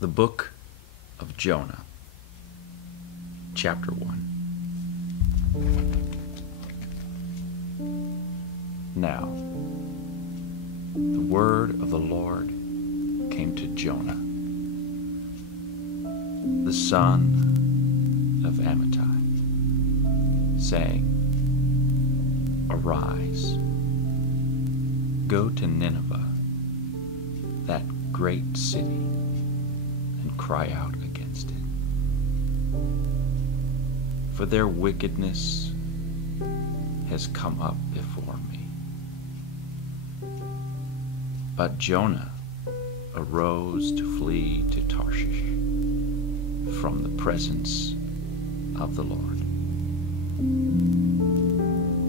The Book of Jonah, Chapter 1. Now, the word of the Lord came to Jonah, the son of Amittai, saying, Arise, go to Nineveh, that great city, and cry out against it. For their wickedness has come up before me. But Jonah arose to flee to Tarshish from the presence of the Lord.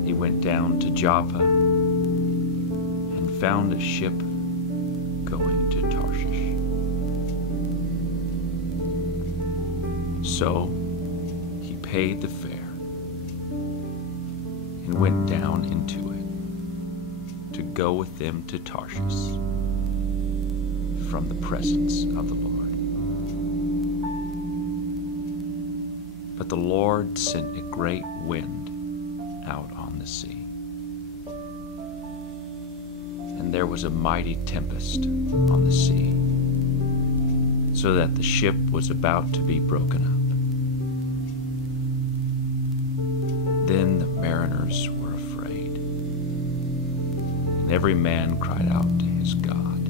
He went down to Joppa and found a ship going to Tarshish. So he paid the fare and went down into it to go with them to Tarshish from the presence of the Lord. But the Lord sent a great wind out on the sea, and there was a mighty tempest on the sea, so that the ship was about to be broken up. Then the mariners were afraid, and every man cried out to his God,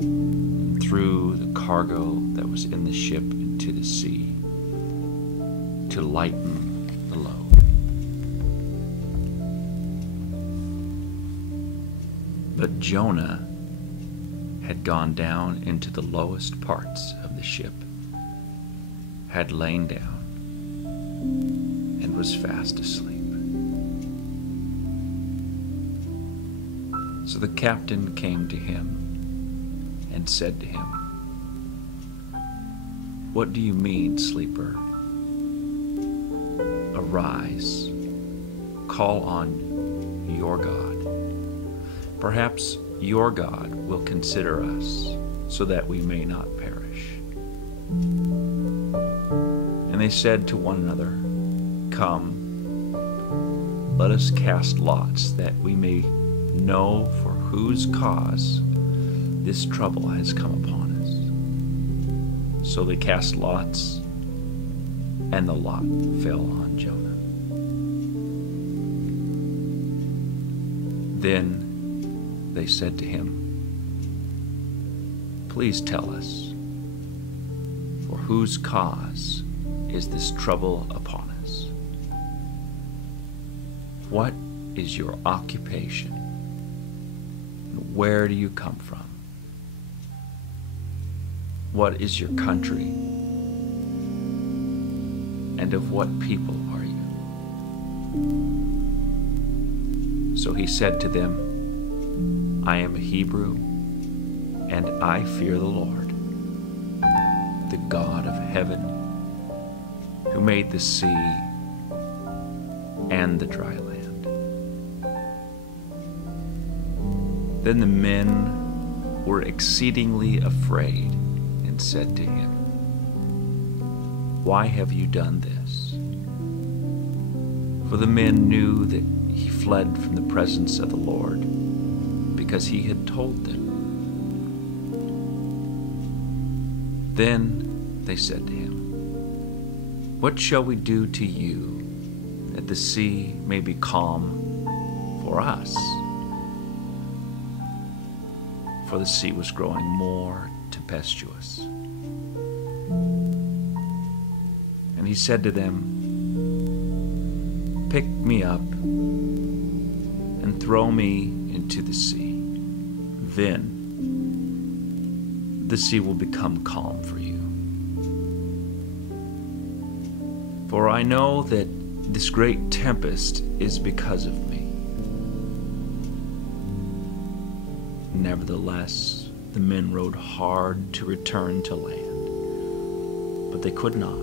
and threw the cargo that was in the ship into the sea to lighten the load. But Jonah had gone down into the lowest parts of the ship, had lain down, and was fast asleep. So the captain came to him and said to him, What do you mean, sleeper? Arise, call on your God. Perhaps your God will consider us, so that we may not perish. And they said to one another, Come, let us cast lots, that we may know for whose cause this trouble has come upon us. So they cast lots, and the lot fell on Jonah. Then they said to him, Please tell us, for whose cause is this trouble upon us? What is your occupation, and where do you come from? What is your country, and of what people are you? So he said to them, I am a Hebrew, and I fear the Lord, the God of heaven, who made the sea and the dry land. Then the men were exceedingly afraid and said to him, Why have you done this? For the men knew that he fled from the presence of the Lord, because he had told them. Then they said to him, What shall we do to you, that the sea may be calm for us? For the sea was growing more tempestuous. And he said to them, Pick me up and throw me into the sea. Then the sea will become calm for you. For I know that this great tempest is because of me. Nevertheless, the men rowed hard to return to land, but they could not,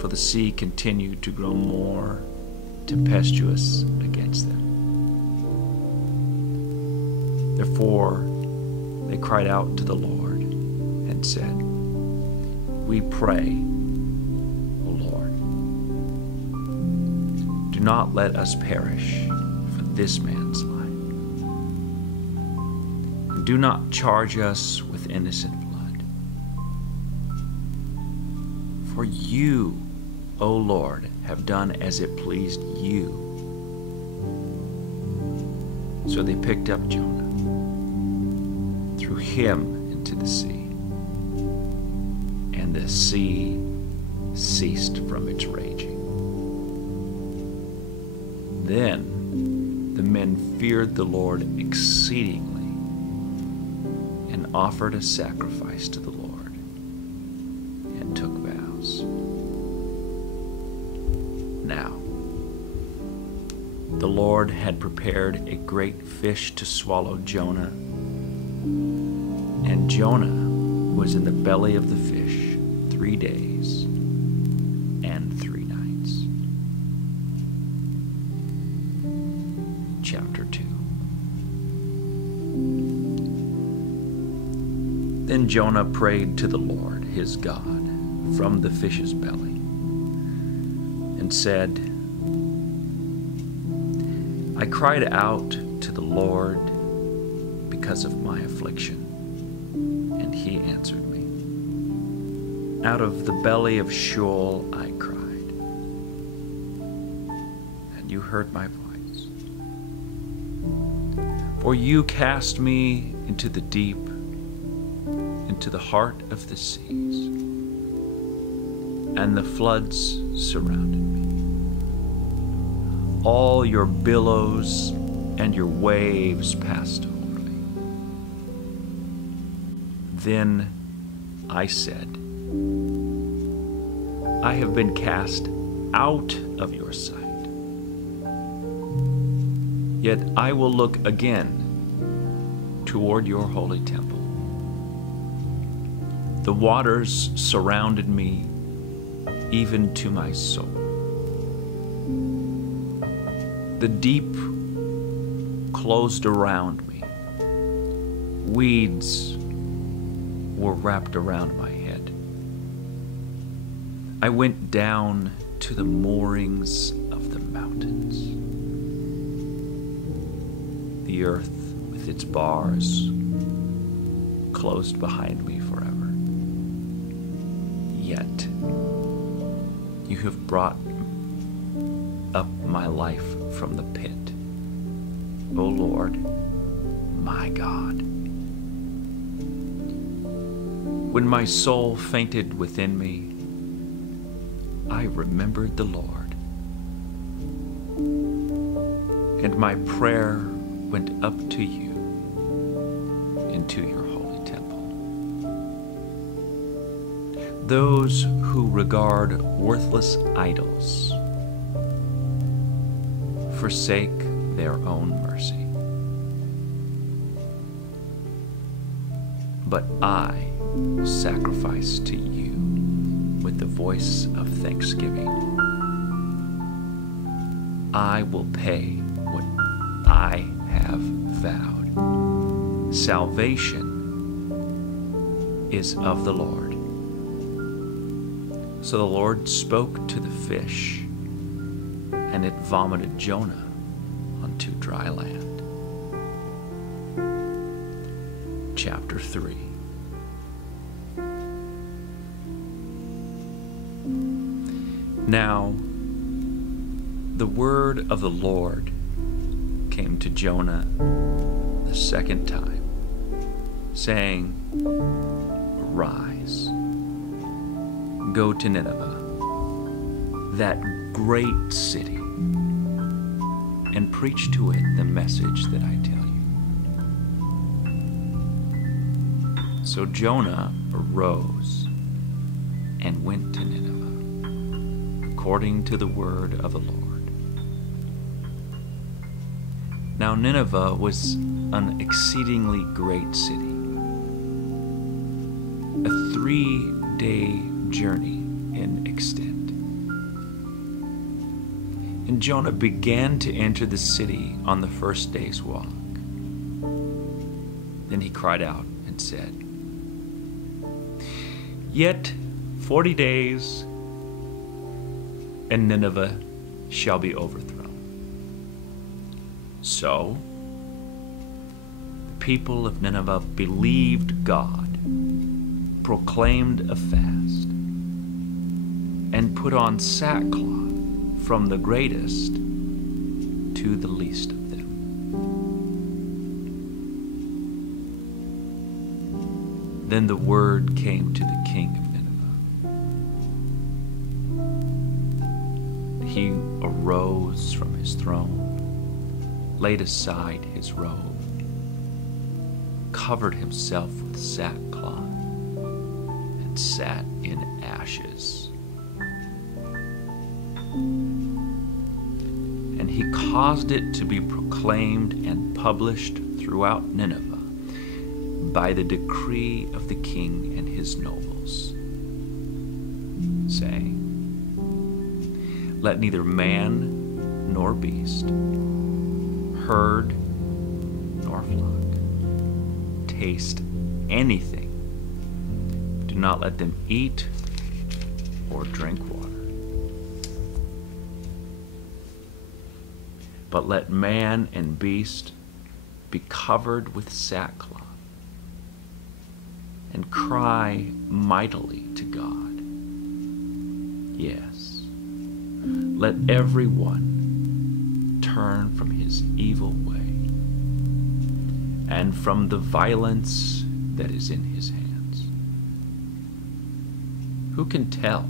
for the sea continued to grow more tempestuous against them. Therefore, they cried out to the Lord and said, "We pray, O Lord, do not let us perish for this man's life. And do not charge us with innocent blood. For you, O Lord, have done as it pleased you." So they picked up Jonah, threw him into the sea, and the sea ceased from its raging. Then the men feared the Lord exceedingly and offered a sacrifice to the Lord and took vows. Now, the Lord had prepared a great fish to swallow Jonah, and Jonah was in the belly of the fish 3 days and 3 nights. Chapter 2. Then Jonah prayed to the Lord his God from the fish's belly and said, "I cried out to the Lord because of my affliction, and he answered me. Out of the belly of Sheol I cried, and you heard my voice. For you cast me into the deep, into the heart of the seas, and the floods surrounded me. All your billows and your waves passed over me. Then I said, I have been cast out of your sight. Yet I will look again toward your holy temple. The waters surrounded me, even to my soul. The deep closed around me. Weeds were wrapped around my head. I went down to the moorings of the mountains. The earth with its bars closed behind me forever. Yet you have brought up my life from the pit, O Lord, my God. When my soul fainted within me, I remembered the Lord, and my prayer went up to you into your holy temple. Those who regard worthless idols forsake their own mercy. But I will sacrifice to you with the voice of thanksgiving. I will pay what I have vowed. Salvation is of the Lord. So the Lord spoke to the fish, and it vomited Jonah onto dry land. Chapter 3. Now, the word of the Lord came to Jonah the second time, saying, Arise, go to Nineveh, that great city, and preach to it the message that I tell you. So Jonah arose and went to Nineveh, according to the word of the Lord. Now Nineveh was an exceedingly great city, a 3-day journey in extent. And Jonah began to enter the city on the first day's walk. Then he cried out and said, "Yet 40 days, and Nineveh shall be overthrown." So the people of Nineveh believed God, proclaimed a fast, and put on sackcloth from the greatest to the least of them. Then the word came to the king of Nineveh. He arose from his throne, laid aside his robe, covered himself with sackcloth, and sat in ashes. And he caused it to be proclaimed and published throughout Nineveh by the decree of the king and his nobles, saying, "Let neither man nor beast, herd nor flock, taste anything. Do not let them eat or drink water. But let man and beast be covered with sackcloth and cry mightily to God. Yes, let everyone turn from his evil way and from the violence that is in his hands." Who can tell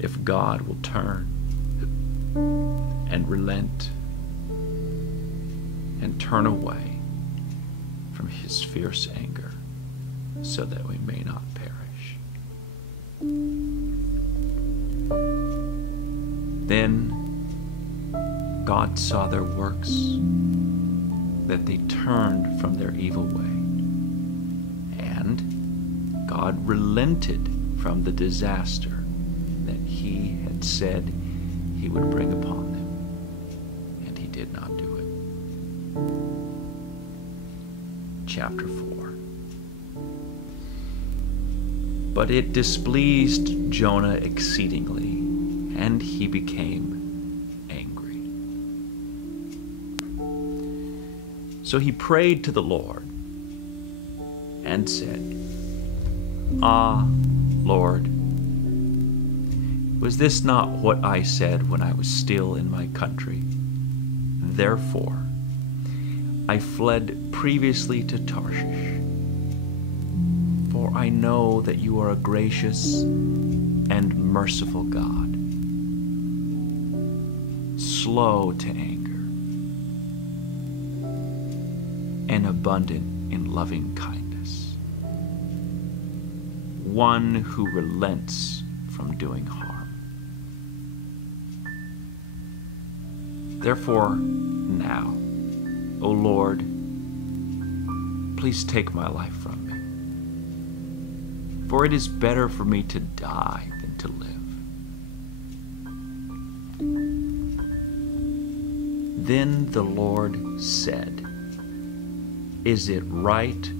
if God will turn and relent and turn away from his fierce anger so that we may not perish? Then God saw their works, that they turned from their evil way, and God relented from the disaster that he had said he would bring upon them, and he did not do it. Chapter 4. But it displeased Jonah exceedingly, and he became angry. So he prayed to the Lord and said, "Ah, Lord, was this not what I said when I was still in my country? Therefore, I fled previously to Tarshish. For I know that you are a gracious and merciful God, slow to anger, and abundant in loving kindness, one who relents from doing harm. Therefore, now, O Lord, please take my life from me, for it is better for me to die than to live." Then the Lord said, "Is it right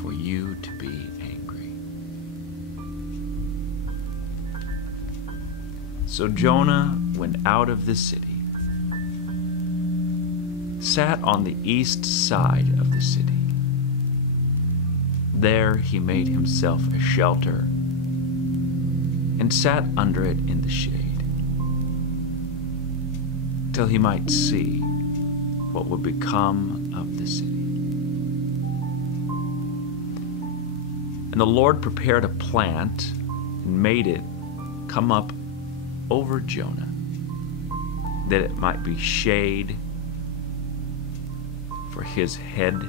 for you to be angry?" So Jonah went out of the city, sat on the east side of the city. There he made himself a shelter and sat under it in the shade, till he might see what would become of the city. And the Lord prepared a plant and made it come up over Jonah, that it might be shade for his head,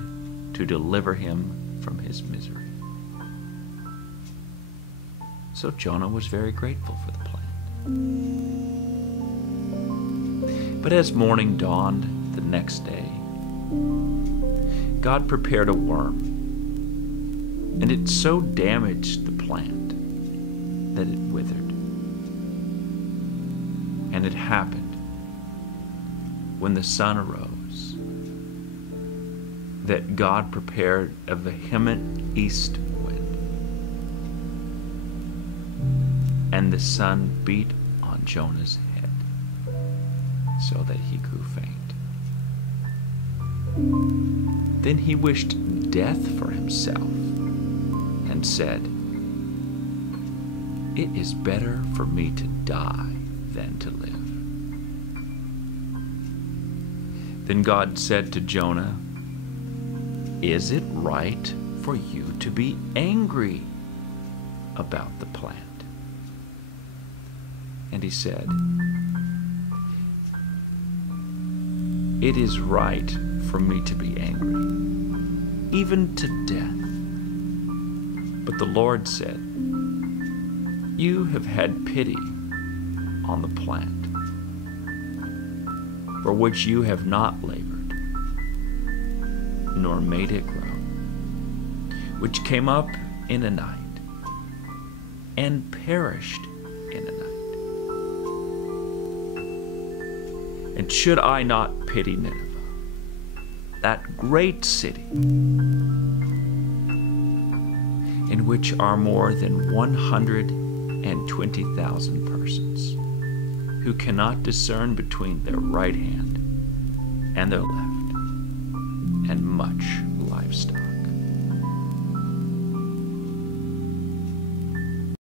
to deliver him from his misery. So Jonah was very grateful for the plant. But as morning dawned the next day, God prepared a worm, and it so damaged the plant that it withered. And it happened, when the sun arose, that God prepared a vehement east wind, and the sun beat on Jonah's head, so that he grew faint. Then he wished death for himself, and said, "It is better for me to die than to live." Then God said to Jonah, "Is it right for you to be angry about the plant?" And he said, "It is right for me to be angry, even to death." But the Lord said, "You have had pity on the plant, for which you have not labored, nor made it grow, which came up in a night, and perished in a night. And should I not pity Nineveh, that great city, in which are more than 120,000 persons, who cannot discern between their right hand and their left, and much livestock?"